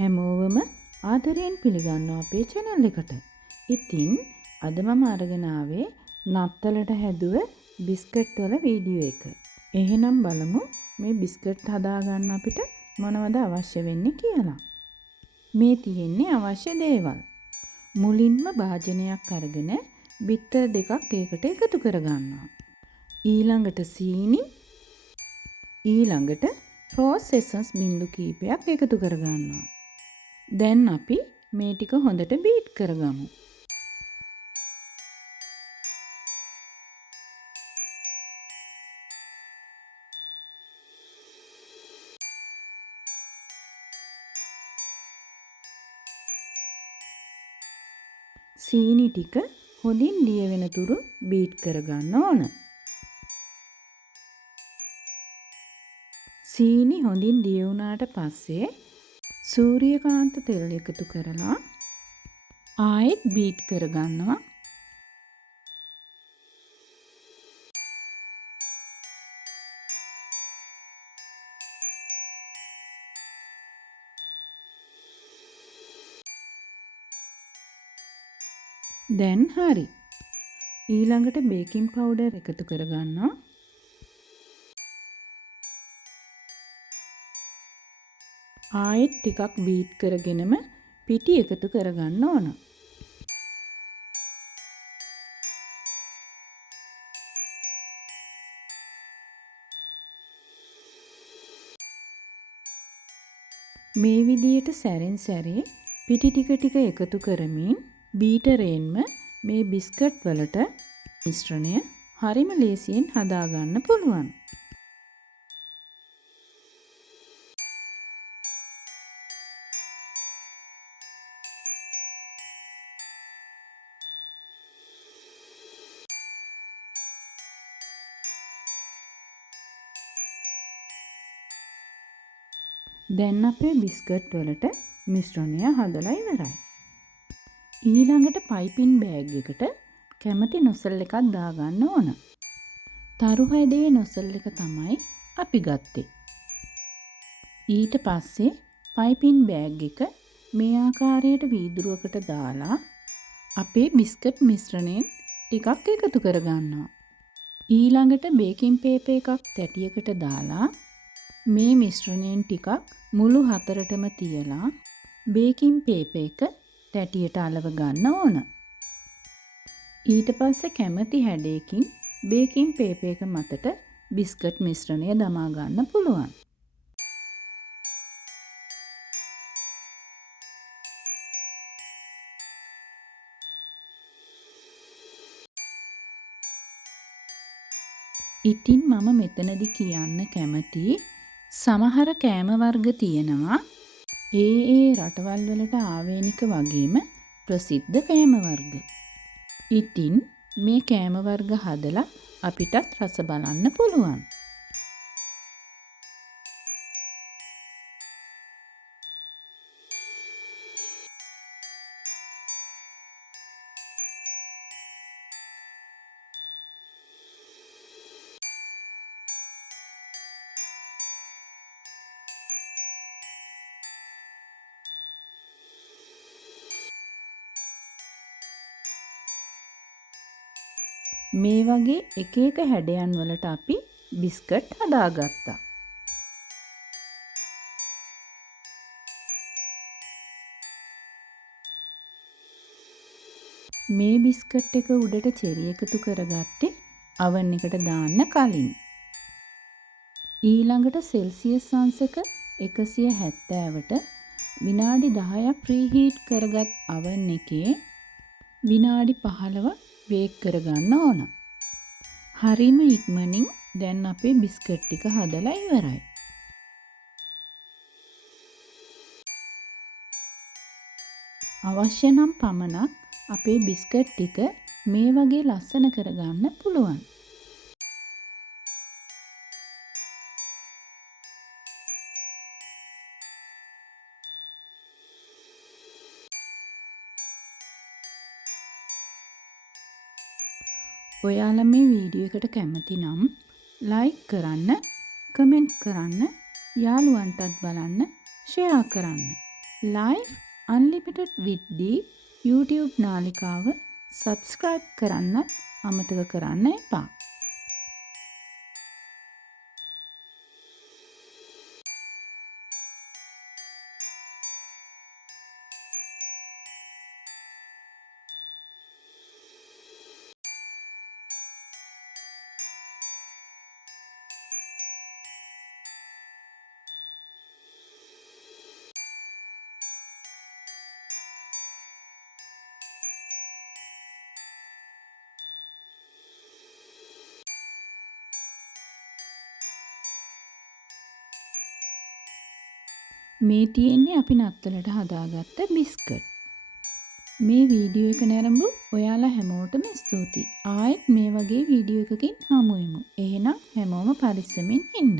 හැමෝවම ආදරයෙන් පිළිගන්නවා අපේ channel එකට. ඉතින් අද මම අරගෙන ආවේ නත්තලට හැදුව බිස්කට් වල වීඩියෝ එක. එහෙනම් බලමු මේ බිස්කට් හදාගන්න අපිට මොනවද අවශ්‍ය වෙන්නේ කියලා. මේ තියෙන්නේ අවශ්‍ය දේවල්. මුලින්ම භාජනයක් අරගෙන බිත්තර දෙකක් ඒකට එකතු කරගන්නවා. ඊළඟට සීනි, ඊළඟට රෝස් එසන්ස් බිඳු කීපයක් එකතු කරගන්නවා. දැන් අපි මේ ටික හොඳට බීට් කරගමු. සීනි ටික හොඳින් දිය වෙන තුරු බීට් කරගන්න ඕන. සීනි හොඳින් දිය වුණාට පස්සේ සූර්යකාන්ත තෙල් එකතු කරලා ආයෙත් බීට් කරගන්නවා. දැන් හරි. ඊළඟට බේකින් පවුඩර් එකතු කරගන්නවා. ආයෙත් ටිකක් බීට් කරගෙනම පිටි එකතු කරගන්න ඕන. මේ විදියට සැරෙන් සැරේ පිටි ටික ටික එකතු කරමින් බීටරයෙන්ම මේ බිස්කට් වලට මිශ්‍රණය හරිම ලේසියෙන් හදාගන්න පුළුවන්. දැන් අපේ බිස්කට් වලට මිශ්‍රණය හදලා ඉවරයි. ඊළඟට පයිපින් බෑග් එකට කැමති නොසල් එකක් දාගන්න ඕන. තරු හැඩේ නොසල් එක තමයි අපි ගත්තේ. ඊට පස්සේ පයිපින් බෑග් එක මේ ආකාරයට වීදුරුවකට දාලා අපේ බිස්කට් මිශ්‍රණයෙන් ටිකක් එකතු කරගන්නවා. ඊළඟට බේකින් පේපර් එකක් තැටියකට දාලා මේ මිශ්‍රණයෙන් ටිකක් මුළු හතරටම තියලා බේකින් පේපර් එක තැටියට අලව ගන්න ඕන. ඊට පස්සේ කැමති හැඩයකින් බේකින් පේපර් එක මතට බිස්කට් මිශ්‍රණය දමා ගන්න පුළුවන්. ඉතින් මම මෙතනදි කියන්න කැමති සමහර කෑම වර්ග තියෙනවා ඒ රටවල් වලට ආවේනික වගේම ප්‍රසිද්ධ කෑම වර්ග. ඉතින් මේ කෑම වර්ග හදලා අපිටත් රස බලන්න පුළුවන්. මේ වගේ එක එක හැඩයන් වලට අපි බිස්කට් හදාගත්තා. මේ බිස්කට් එක උඩට චෙරි එකතු කරගත්තේ oven එකට දාන්න කලින්. ඊළඟට සෙල්සියස් අංශක 170ට විනාඩි 10ක් ප්‍රීහීට් කරගත් oven එකේ විනාඩි 15ක් බේක් කරගන්න ඕන. හරිම ඉක්මනින් දැන් අපේ බිස්කට් ටික හදලා ඉවරයි. අවශ්‍ය නම් පමණක් අපේ බිස්කට් ටික මේ වගේ ලස්සන කරගන්න පුළුවන්. ඔයාලා මේ වීඩියෝ එකට කැමති නම් ලයික් කරන්න, කමෙන්ට් කරන්න, යාළුවන්ටත් බලන්න, ෂෙයා කරන්න. live unlimited with the YouTube නාලිකාව subscribe කරන්නත් අමතක කරන්න එපා. මේ තියෙන්නේ අපි නත්තලට හදාගත්ත බිස්කට්. මේ වීඩියෝ එක නැරඹු ඔයාලා හැමෝටම ස්තුතියි. ආයෙත් මේ වගේ වීඩියෝ එකකින් හමු වෙමු. එහෙනම් හැමෝම පරිස්සමින් ඉන්න.